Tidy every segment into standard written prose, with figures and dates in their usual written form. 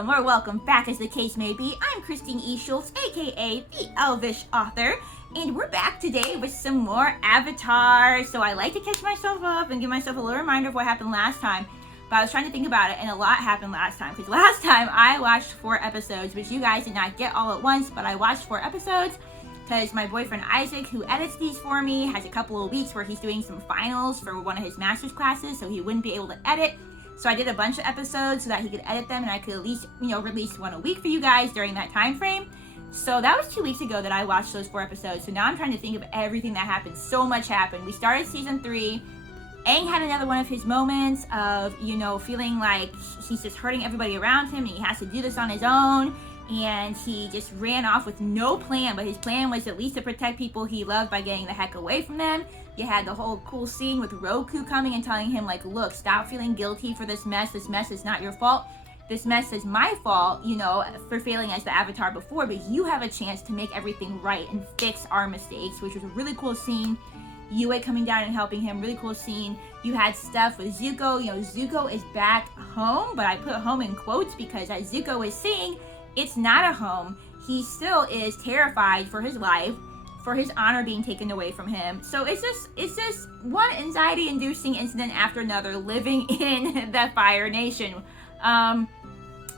welcome back as the case may be. I'm Christine E. Schulze, aka the Elvish Author, and we're back today with some more Avatar. So I like to catch myself up and give myself a little reminder of what happened last time. But I was trying to think about it, and a lot happened last time. Because last time I watched 4 episodes, which you guys did not get all at once, but I watched 4 episodes because my boyfriend Isaac, who edits these for me, has a couple of weeks where he's doing some finals for one of his master's classes, so he wouldn't be able to edit. So I did a bunch of episodes so that he could edit them and I could at least, release one a week for you guys during that time frame. So that was 2 weeks ago that I watched those 4 episodes. So now I'm trying to think of everything that happened. So much happened. We started season 3. Aang had another one of his moments of, feeling like he's just hurting everybody around him and he has to do this on his own. And he just ran off with no plan, but his plan was at least to protect people he loved by getting the heck away from them. You had the whole cool scene with Roku coming and telling him, like, look, stop feeling guilty for this mess. This mess is not your fault. This mess is my fault, for failing as the Avatar before, but you have a chance to make everything right and fix our mistakes, which was a really cool scene. Yue coming down and helping him, really cool scene. You had stuff with Zuko. Zuko is back home, but I put home in quotes because as Zuko is saying, it's not a home. He still is terrified for his life, for his honor being taken away from him. So it's just one anxiety-inducing incident after another living in the Fire Nation.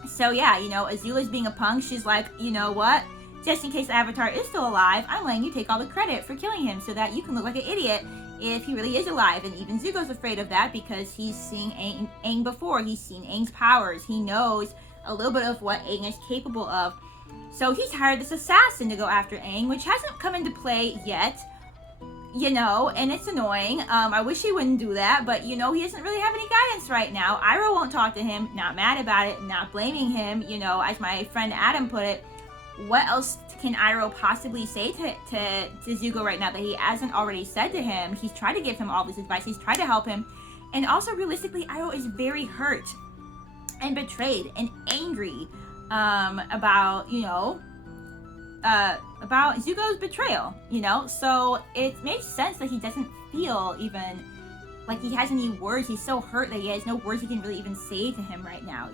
So yeah, Azula's being a punk. She's like, you know what? Just in case the Avatar is still alive, I'm letting you take all the credit for killing him so that you can look like an idiot if he really is alive. And even Zuko's afraid of that because he's seen Aang before. He's seen Aang's powers. He knows a little bit of what Aang is capable of. So he's hired this assassin to go after Aang, which hasn't come into play yet, and it's annoying. I wish he wouldn't do that, but he doesn't really have any guidance right now. Iroh won't talk to him, not mad about it, not blaming him, as my friend Adam put it. What else can Iroh possibly say to Zuko right now that he hasn't already said to him? He's tried to give him all this advice, he's tried to help him, and also realistically, Iroh is very hurt and betrayed and angry about Zuko's betrayal, so it makes sense that he doesn't feel even like he has any words. He's so hurt that he has no words he can really even say to him right now,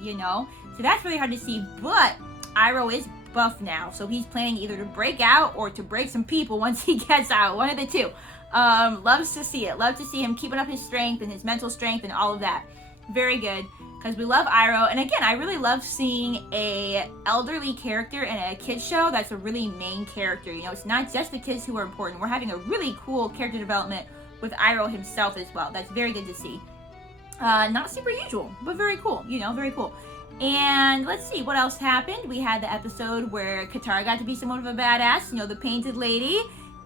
so that's really hard to see. But Iroh is buff now, so he's planning either to break out or to break some people once he gets out, one of the two. Loves to see it, love to see him keeping up his strength and his mental strength and all of that. Very good. Because we love Iroh, and again, I really love seeing a elderly character in a kids show that's a really main character. It's not just the kids who are important. We're having a really cool character development with Iroh himself as well. That's very good to see. Not super usual, but very cool. Very cool. And let's see what else happened. We had the episode where Katara got to be somewhat of a badass. The painted lady.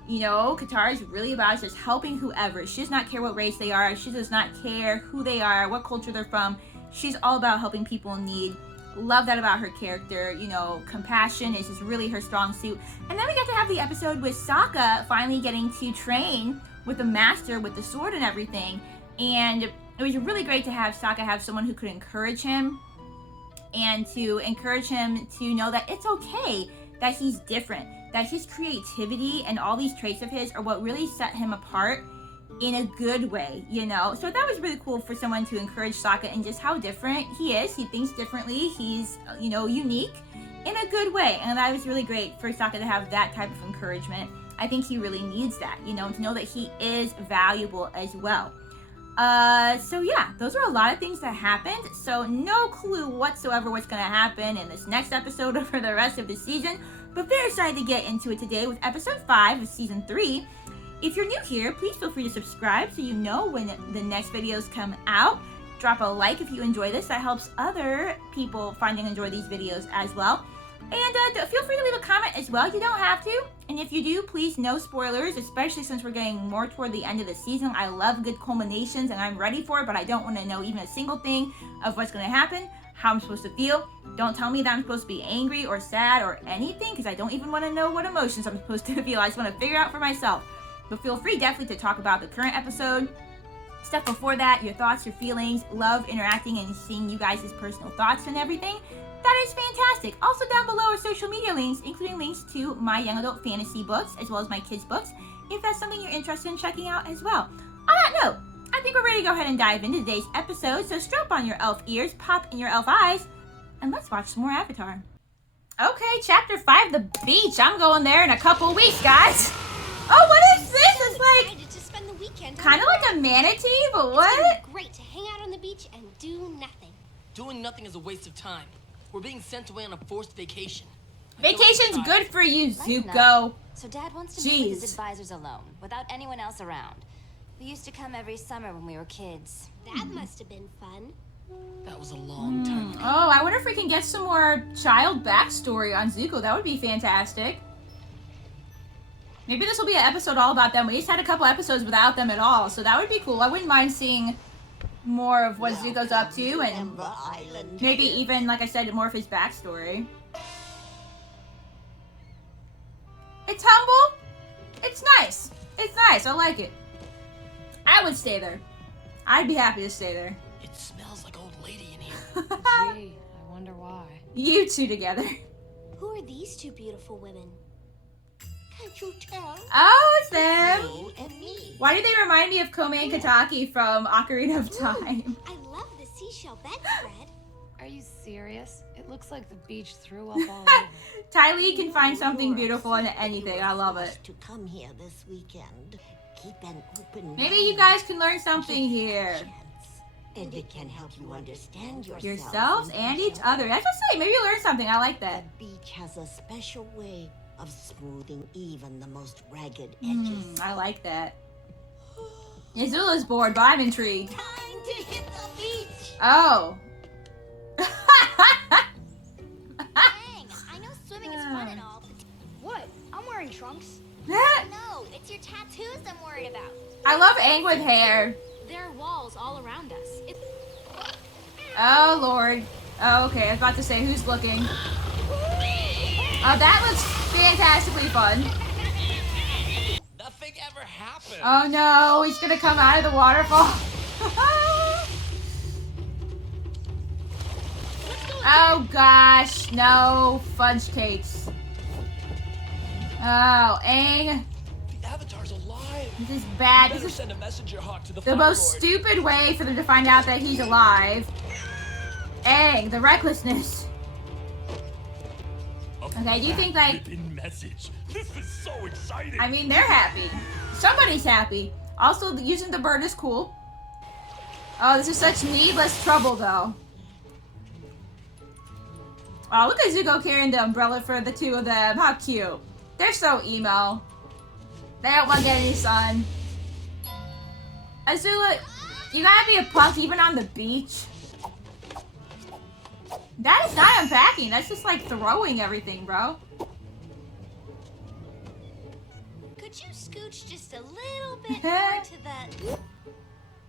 Katara is really about just helping whoever. She does not care what race they are. She does not care who they are, what culture they're from. She's all about helping people in need. Love that about her character. Compassion is just really her strong suit. And then we got to have the episode with Sokka finally getting to train with the master with the sword and everything. And it was really great to have Sokka have someone who could encourage him and to encourage him to know that it's okay that he's different, that his creativity and all these traits of his are what really set him apart in a good way, So that was really cool for someone to encourage Sokka and just how different he is. He thinks differently. He's, unique in a good way. And that was really great for Sokka to have that type of encouragement. I think he really needs that, to know that he is valuable as well. So yeah, those are a lot of things that happened. So no clue whatsoever what's going to happen in this next episode or for the rest of the season. But very excited to get into it today with episode 5 of season 3. If you're new here, please feel free to subscribe so you know when the next videos come out. Drop a like if you enjoy this. That helps other people find and enjoy these videos as well. And feel free to leave a comment as well. You don't have to. And if you do, please no spoilers, especially since we're getting more toward the end of the season. I love good culminations and I'm ready for it, but I don't want to know even a single thing of what's going to happen, how I'm supposed to feel. Don't tell me that I'm supposed to be angry or sad or anything because I don't even want to know what emotions I'm supposed to feel. I just want to figure out for myself. But feel free definitely to talk about the current episode, stuff before that, your thoughts, your feelings. Love interacting and seeing you guys' personal thoughts and everything. That is fantastic. Also down below are social media links, including links to my young adult fantasy books, as well as my kids' books, if that's something you're interested in checking out as well. On that note, I think we're ready to go ahead and dive into today's episode, so strap on your elf ears, pop in your elf eyes, and let's watch some more Avatar. Okay, chapter 5, the beach. I'm going there in a couple weeks, guys. Oh, what is this? It's like to spend the weekend kind of like a manatee, but It's what? gonna be great to hang out on the beach and do nothing. Doing nothing is a waste of time. We're being sent away on a forced vacation. I feel like a Vacation's child. good for you, Lighten up. Zuko. So Dad wants to meet with his Jeez. advisors alone, without anyone else around. We used to come every summer when we were kids. That must have been fun. That was a long time ago. Oh, I wonder if we can get some more child backstory on Zuko. That would be fantastic. Maybe this will be an episode all about them. We just had a couple episodes without them at all, so that would be cool. I wouldn't mind seeing more of what Zuko's up to, and maybe even, like I said, more of his backstory. It's humble. It's nice. It's nice. I like it. I would stay there. I'd be happy to stay there. It smells like old lady in here. Gee, I wonder why. You two together. Who are these two beautiful women? Can't you tell? Oh, it's them. You and me. Why do they remind me of Kome and Kataki from Ocarina of Time? I love the seashell bedspread. Are you serious? It looks like the beach threw up all over. Ty Lee can find something beautiful in anything. I love it. To come here this weekend. Keep an open Maybe you guys can learn something here. And it can help you understand Yourselves and each other. That's what I say. Maybe you learn something. I like that. The beach has a special way of smoothing even the most ragged edges. I like that. Azula's bored, but I'm intrigued. Time to hit the beach. Oh. Dang, I know swimming is fun and all, but What? I'm wearing trunks. no, it's your tattoos I'm worried about. I love Aang with hair. There are walls all around us. Oh, Lord. Oh, okay. I was about to say, who's looking? Oh, that looks fantastically fun. Nothing ever happened. Oh, no. He's going to come out of the waterfall. Oh, gosh. No. Fudge cakes. Oh, Aang. The Avatar's alive. This is bad. Better This is send a messenger hawk to the the Fire most Lord. stupid way for them to find out that he's alive. Aang, the recklessness. Okay, do you think, like... message. This is so exciting. I mean, they're happy. Somebody's happy. Also, using the bird is cool. Oh, this is such needless trouble, though. Oh, look at Zuko carrying the umbrella for the two of them. How cute. They're so emo. They don't want to get any sun. Azula, you gotta be a punk even on the beach. That is not unpacking. That's just like throwing everything, bro. Could you scooch just a little bit more to the...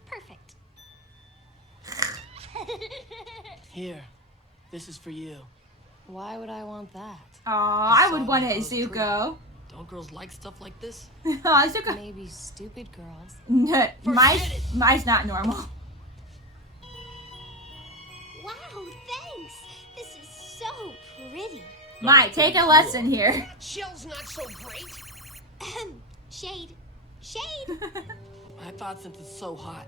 Perfect. Here, this is for you. Why would I want that? Aw, I would want it, Zuko. Don't girls like stuff like this? Aw, Zuko. Maybe stupid girls. Mine's not normal. Wow, thanks. This is so pretty. Mai, take a lesson here. Shell's not so great. Shade. Shade. I thought since it's so hot.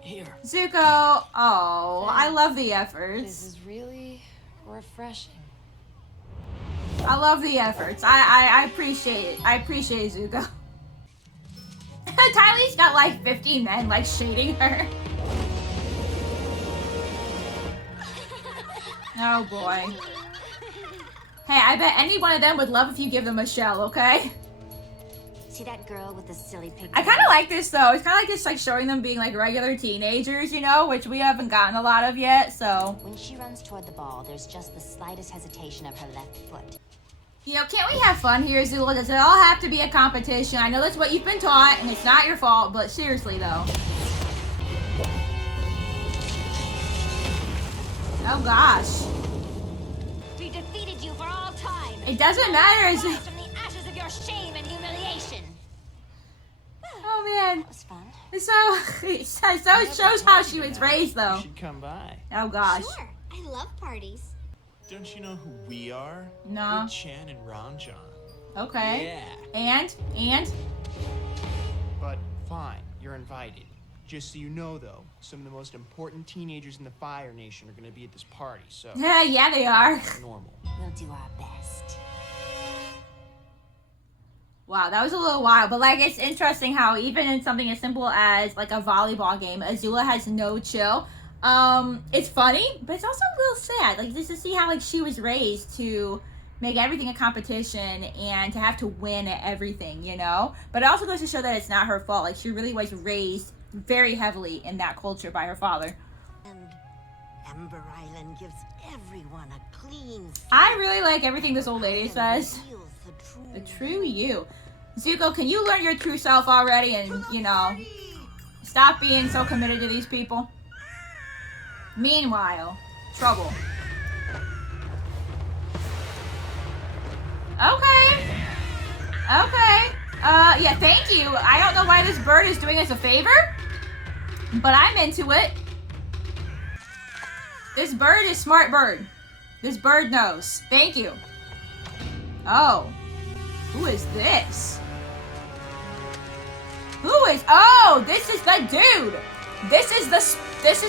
Here. Zuko, oh, I love the This efforts. is really refreshing. I love the efforts. I appreciate it. I appreciate Zuko. Tylee's got like 50 men like shading her. Oh boy. Hey, I bet any one of them would love if you give them a shell, okay? See that girl with the silly pig? I kind of like this though. It's kind of like just like showing them being like regular teenagers, you know, which we haven't gotten a lot of yet, so. When she runs toward the ball, there's just the slightest hesitation of her left foot. You know, can't we have fun here, Zula? Does it all have to be a competition? I know that's what you've been taught, and it's not your fault, but seriously, though. Oh, gosh. We defeated you for all time. It doesn't matter. Rise from the ashes of your shame and humiliation. Oh, man. That was fun. So it shows how she was raised, though. You should come by. Oh, gosh. Sure, I love parties. Don't you know who we are? No. We're Chan and Ranjan. Okay. Yeah. And? But fine, you're invited. Just so you know, though, some of the most important teenagers in the Fire Nation are gonna be at this party, so... Yeah, they are. normal. We'll do our best. Wow, that was a little wild, but like it's interesting how even in something as simple as like a volleyball game, Azula has no chill. It's funny, but it's also a little sad. Like just to see how like she was raised to make everything a competition and to have to win at everything, you know? But it also goes to show that it's not her fault. Like she really was raised very heavily in that culture by her father. And Ember Island gives everyone a clean I really like everything this old lady says. reveals The true you. Zuko, can you learn your true self already and, you know, stop being so committed to these people? Meanwhile, trouble. Okay. Okay. Yeah, thank you. I don't know why this bird is doing us a favor, but I'm into it. This bird is smart bird. This bird knows. Thank you. Oh. Who is this? Who is... Oh, this is the dude. This is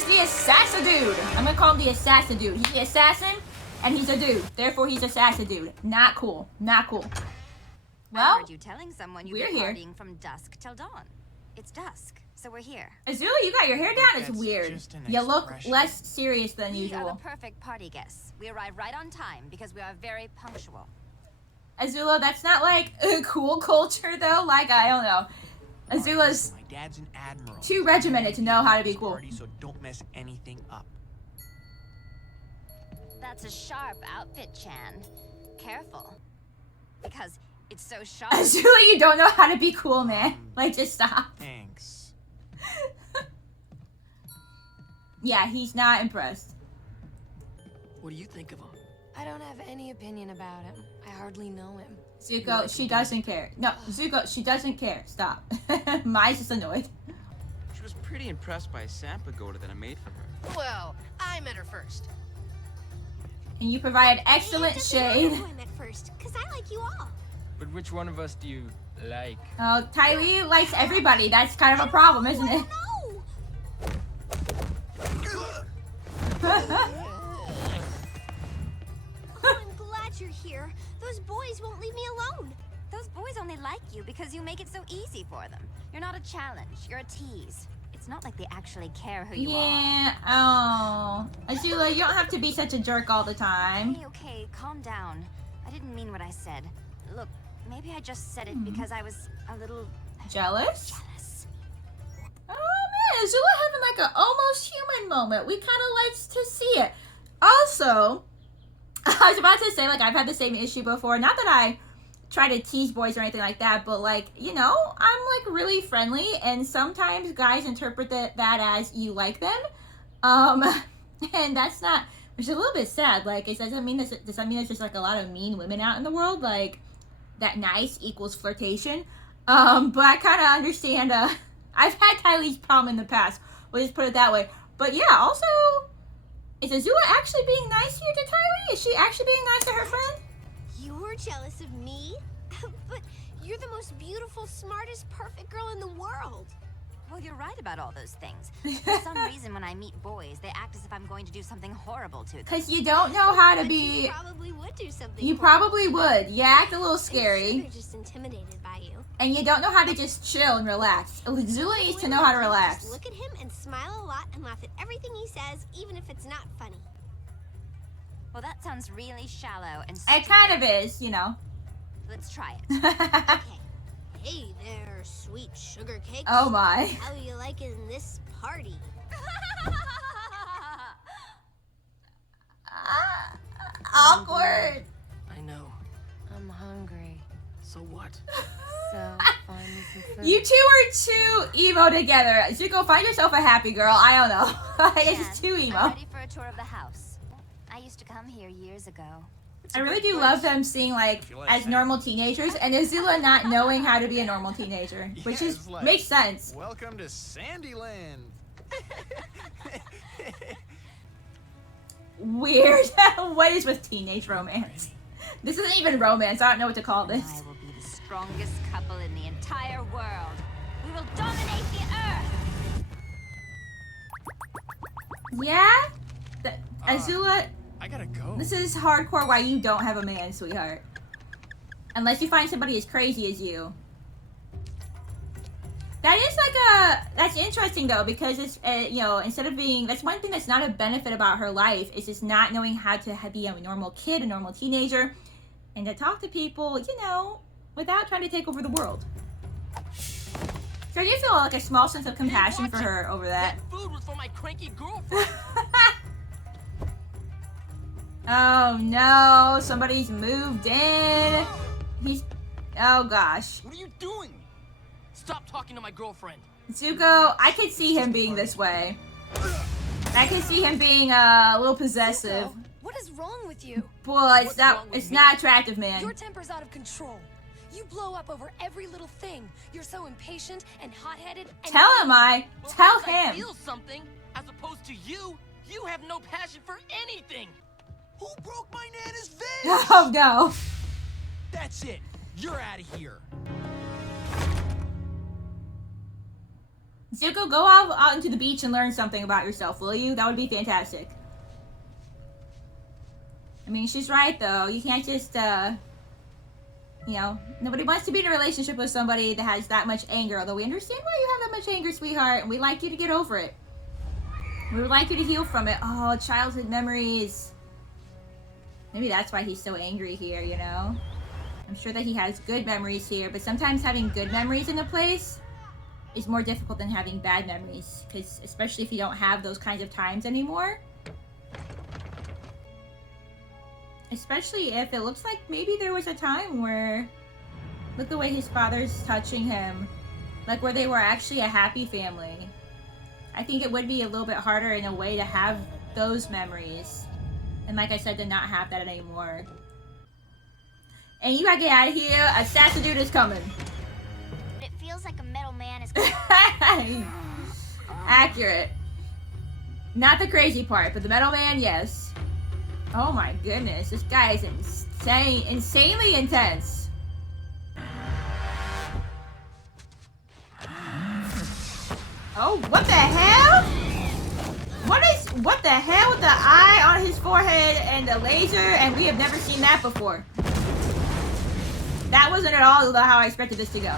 the assassin dude. I'm gonna call him the assassin dude. He's the assassin, and he's a dude. Therefore, he's assassin dude. Not cool. Not cool. I Well, heard you telling someone you've we're been here. partying from dusk till dawn. It's dusk, so we're here. Azula, you got your hair down? It's That's weird. just an You look expression. less serious than We are the usual. perfect party guests. We arrive right on time because we are very punctual. Azula, that's not like a cool culture though. Like, I don't know. Azula's My dad's an admiral. too regimented to know how to be This cool. Party, so don't mess anything up. That's a sharp outfit, Chan. Careful. Because it's so sharp. Azula, you don't know how to be cool, man. Like, just stop. Thanks. Yeah, he's not impressed. What do you think of him? I don't have any opinion about him. I hardly know him. Zuko, she doesn't care. No, Zuko, she doesn't care. Stop. Mai's just annoyed. She was pretty impressed by a sand pagoda that I made for her. Well, I met her first. And you provide excellent shade. I met first, because I like you all. But which one of us do you like? Oh, Ty Lee likes everybody. That's kind of a problem, isn't it? No! I'm glad you're here. Those boys won't leave me alone. Those boys only like you because you make it so easy for them. You're not a challenge. You're a tease. It's not like they actually care who you are. Yeah, oh. Azula, you don't have to be such a jerk all the time. Hey, okay, calm down. I didn't mean what I said. Look, maybe I just said it because I was a little Jealous? jealous. Oh man, Azula having like an almost human moment. We kind of like to see it. Also, I was about to say, like, I've had the same issue before. Not that I try to tease boys or anything like that, but like, you know, I'm like really friendly, and sometimes guys interpret that as you like them. And that's not, which is a little bit sad. Like, it doesn't mean this. Does that mean there's just like a lot of mean women out in the world? Like, that nice equals flirtation. But I kind of understand. I've had Kylie's problem in the past. We'll just put it that way. But yeah, also, is Azula actually being nice here to Tylee? Is she actually being nice to her friend? You're jealous of me? But you're the most beautiful, smartest, perfect girl in the world. Well, you're right about all those things. For some reason, when I meet boys, they act as if I'm going to do something horrible to them. Because you don't know how to But be... you probably would do something. You for probably me. would. You act a little I'm sure scary. they're just intimidated by you. And you don't know how to just chill and relax. Azula needs to know how to relax. Just look at him and smile a lot and laugh at everything he says, even if it's not funny. Well, that sounds really shallow and It stupid. kind of is, you know. Let's try it. Okay. Hey there, sweet sugar cakes. Oh my. How you liking this party? Awkward. I know. I'm hungry. So what? So, find me some food. You two are too emo together. Zuko, find yourself a happy girl. I don't know. It's just too I'm emo. ready for a tour of the house. I used to come here years ago. I really do love them seeing like as normal teenagers and Azula not knowing how to be a normal teenager, which Yeah, is it's like, makes sense. Welcome to Sandyland. Weird. What is with teenage romance? This isn't even romance. I don't know what to call And this. I will be the strongest couple in the entire world. We will dominate the earth. Yeah? Azula, I gotta go. this is hardcore why you don't have a man, sweetheart. Unless you find somebody as crazy as you. That is that's interesting though, because it's, you know, instead of being, that's one thing that's not a benefit about her life, is just not knowing how to be a normal kid, a normal teenager, and to talk to people, you know, without trying to take over the world. So I do feel like a small sense of compassion for her over that. That food was for my cranky girlfriend. Oh no, somebody's moved in. Oh gosh. What are you doing? Stop talking to my girlfriend. Zuko, I could see him being this way. I could see him being a little possessive. Zuko, what is wrong with you? Boy, What's wrong with it's me? not attractive, man. Your temper's out of control. You blow up over every little thing. You're so impatient and hot-headed. And Tell him, Well, tell because I him. feel something, as opposed to you. You have no passion for anything. Who broke my Nana's vase? Oh no. That's it. You're out of here. Zuko, go out into the beach and learn something about yourself, will you? That would be fantastic. I mean, she's right though. You can't just, you know, nobody wants to be in a relationship with somebody that has that much anger, although we understand why you have that much anger, sweetheart, and we'd like you to get over it. We would like you to heal from it. Oh, childhood memories. Maybe that's why he's so angry here, you know? I'm sure that he has good memories here, but sometimes having good memories in a place is more difficult than having bad memories, because especially if you don't have those kinds of times anymore. Especially if it looks like maybe there was a time where, look the way his father's touching him, like where they were actually a happy family. I think it would be a little bit harder in a way to have those memories. And like I said, to not have that anymore. And you gotta get out of here. A sassy dude is coming. It feels like a metal man is. Accurate. Not the crazy part, but the metal man, yes. Oh my goodness, this guy is insanely intense. Oh, what the hell? What the hell with the eye on his forehead and the laser, and we have never seen that before. That wasn't at all how I expected this to go.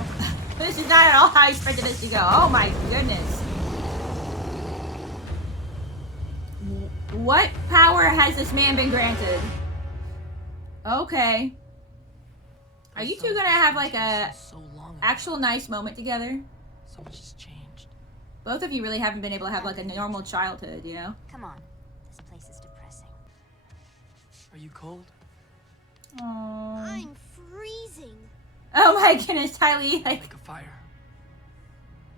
This is not at all how I expected this to go. Oh my goodness. What power has this man been granted? Okay. Are you two gonna have like a actual nice moment together? So much has changed. Both of you really haven't been able to have like a normal childhood, you know? Come on, this place is depressing. Are you cold? Aww. I'm freezing. Oh my goodness, Tylee. Make a fire.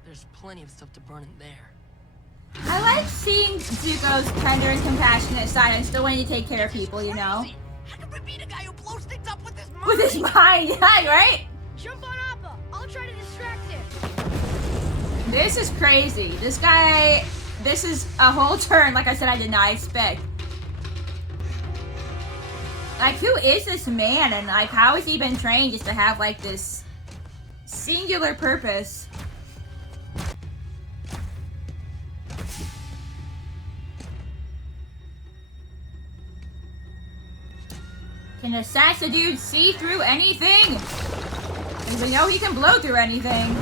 There's plenty of stuff to burn in there. I like seeing Zuko's tender and compassionate side and still wanting to take care of people, you know? How can we beat a guy who blows things up with his mind? With his mind, yeah, right? Jump on Appa. I'll try to distract him. This is crazy. This guy, this is a whole turn, like I said, I did not expect. Like, who is this man? And, like, how has he been trained just to have, like, this singular purpose? Can Assassin Dude see through anything? Because we know he can blow through anything.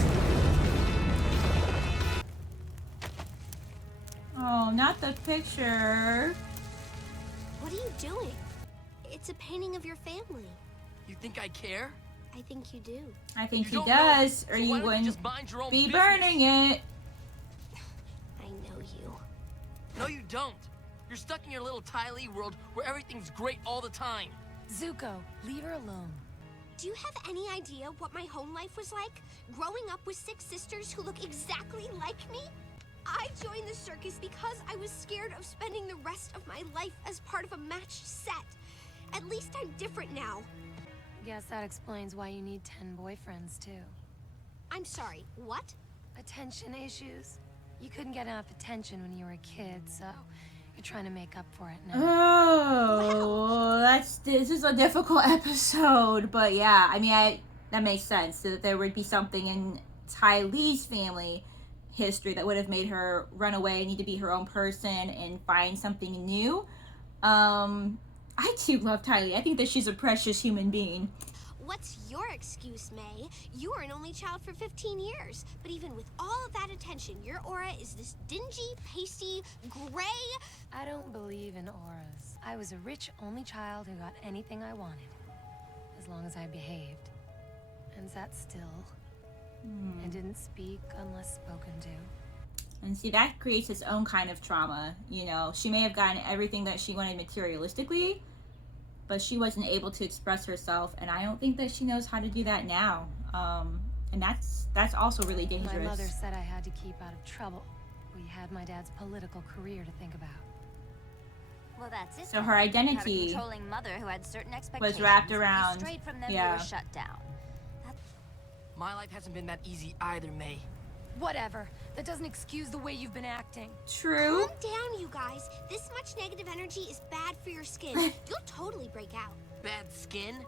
Oh, not the picture. What are you doing? It's a painting of your family. You think I care? I think you do. I think he You don't does, know, or so you why don't wouldn't just mind your own be business? burning it. I know you. No, you don't. You're stuck in your little Tylee world where everything's great all the time. Zuko, leave her alone. Do you have any idea what my home life was like? Growing up with 6 sisters who look exactly like me? I joined the circus because I was scared of spending the rest of my life as part of a matched set. At least I'm different now. Guess that explains why you need 10 boyfriends, too. I'm sorry, what? Attention issues. You couldn't get enough attention when you were a kid, so you're trying to make up for it now. Oh, this is a difficult episode, but yeah, I mean, that makes sense, so that there would be something in Tylee's family history that would have made her run away, need to be her own person and find something new. I too love Tylee. I think that she's a precious human being. What's your excuse, May? You were an only child for 15 years. But even with all of that attention, your aura is this dingy, pasty, gray... I don't believe in auras. I was a rich only child who got anything I wanted. As long as I behaved. And sat still. And didn't speak unless spoken to. And see, that creates its own kind of trauma. You know, she may have gotten everything that she wanted materialistically, but she wasn't able to express herself, and I don't think that she knows how to do that now. And that's also really dangerous. My mother said I had to keep out of trouble. We had my dad's political career to think about. Well, that's it. So her identity You had a controlling mother who had certain expectations. was wrapped and if you around. strayed from them, Yeah. you were shut down. My life hasn't been that easy either, May. Whatever. That doesn't excuse the way you've been acting. True. Calm down, you guys. This much negative energy is bad for your skin. You'll totally break out. Bad skin?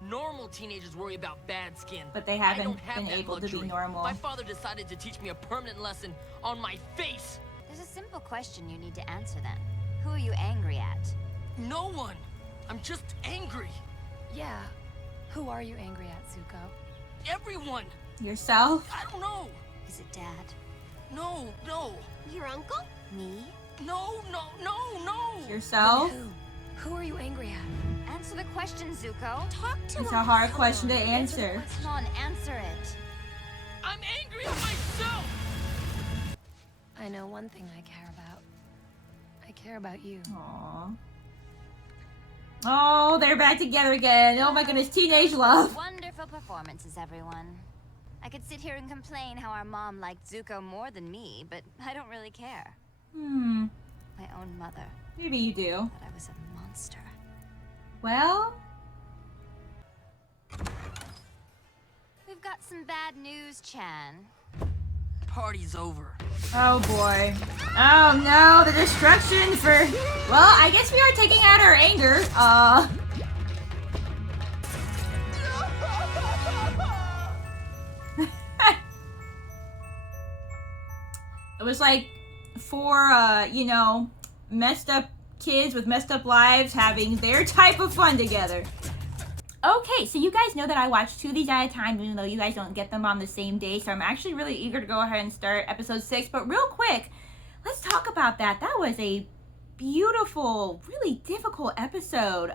Normal teenagers worry about bad skin. But they I haven't don't have been that able to luxury. be normal. My father decided to teach me a permanent lesson on my face. There's a simple question you need to answer then. Who are you angry at? No one. I'm just angry. Yeah. Who are you angry at, Zuko? Everyone. Yourself? I don't know. Is it Dad? No. Your uncle? Me? No. Yourself? Then who are you angry at? Answer the question, Zuko. Talk to It's him. a hard question to answer. Come on, answer it. I'm angry at myself. I know one thing I care about. I care about you. Aww. Oh, they're back together again. Oh my goodness, teenage love. Wonderful performances, everyone. I could sit here and complain how our mom liked Zuko more than me, but I don't really care. My own mother Maybe you do. thought I was a monster. Well, We've got some bad news, Chan. Party's over. oh boy. Oh no, the destruction for... Well, I guess we are taking out our anger. It was like four, you know, messed up kids with messed up lives having their type of fun together. Okay, so you guys know that I watch 2 of these at a time, even though you guys don't get them on the same day. So I'm actually really eager to go ahead and start episode 6. But real quick, let's talk about that. That was a beautiful, really difficult episode.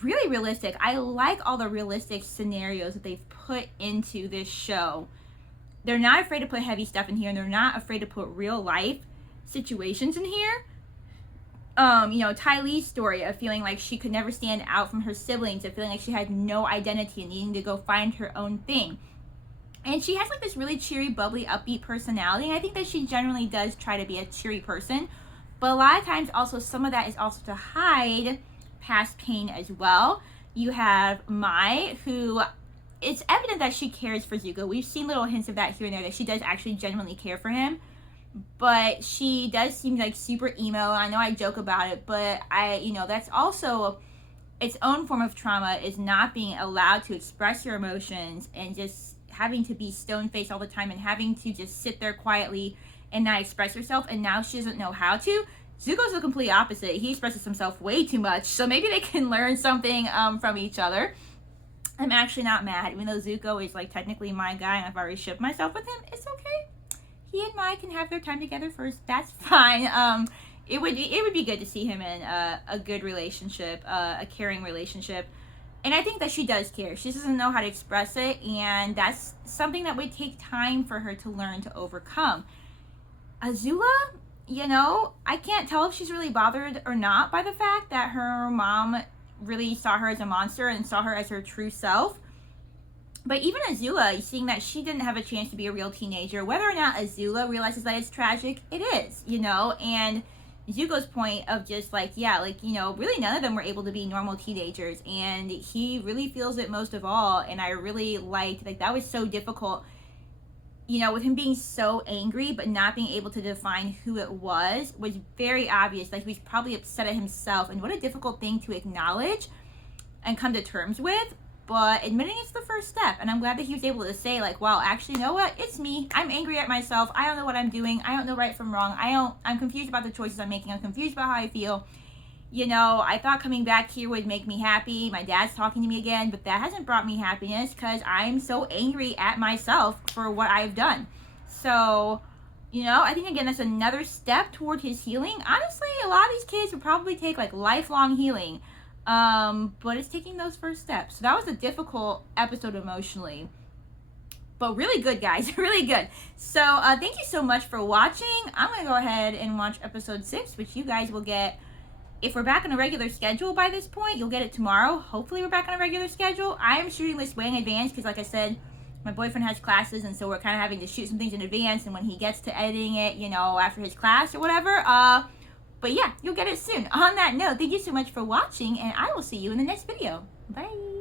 Really realistic. I like all the realistic scenarios that they've put into this show. They're not afraid to put heavy stuff in here, and they're not afraid to put real life situations in here. You know, Tylee's story of feeling like she could never stand out from her siblings, of feeling like she had no identity and needing to go find her own thing. And she has like this really cheery, bubbly, upbeat personality. And I think that she generally does try to be a cheery person. But a lot of times also some of that is also to hide past pain as well. You have Mai, who it's evident that she cares for Zuko. We've seen little hints of that here and there, that she does actually genuinely care for him. But she does seem like super emo. I know I joke about it, but that's also its own form of trauma, is not being allowed to express your emotions and just having to be stone-faced all the time and having to just sit there quietly and not express herself. And now she doesn't know how to. Zuko's the complete opposite. He expresses himself way too much. So maybe they can learn something from each other. I'm actually not mad, even though Zuko is like technically my guy and I've already shipped myself with him. It's okay. He and Mai can have their time together first. That's fine. It would be good to see him in a good relationship, a caring relationship. And I think that she does care. She doesn't know how to express it, and that's something that would take time for her to learn to overcome. Azula, I can't tell if she's really bothered or not by the fact that her mom really saw her as a monster and saw her as her true self. But even Azula, seeing that she didn't have a chance to be a real teenager, whether or not Azula realizes that it's tragic, it is, and Zuko's point of just really none of them were able to be normal teenagers, and he really feels it most of all. And I really liked, that was so difficult, with him being so angry but not being able to define who it was very obvious. Like, he was probably upset at himself, and what a difficult thing to acknowledge and come to terms with. but admitting it's the first step. And I'm glad that he was able to say, like, wow, actually, you know what? It's me. I'm angry at myself. I don't know what I'm doing. I don't know right from wrong. I'm confused about the choices I'm making. I'm confused about how I feel. You know, I thought coming back here would make me happy. My dad's talking to me again, but that hasn't brought me happiness because I'm so angry at myself for what I've done. So, you know, I think, again, that's another step toward his healing. Honestly, a lot of these kids would probably take, like, lifelong healing. But it's taking those first steps. So that was a difficult episode emotionally. But really good, guys. Really good. So, thank you so much for watching. I'm going to go ahead and watch episode 6, which you guys will get. If we're back on a regular schedule by this point, you'll get it tomorrow. Hopefully we're back on a regular schedule. I am shooting this way in advance because, like I said, my boyfriend has classes, and so we're kind of having to shoot some things in advance, and when he gets to editing it, you know, after his class or whatever, but yeah, you'll get it soon. On that note, thank you so much for watching, and I will see you in the next video. Bye!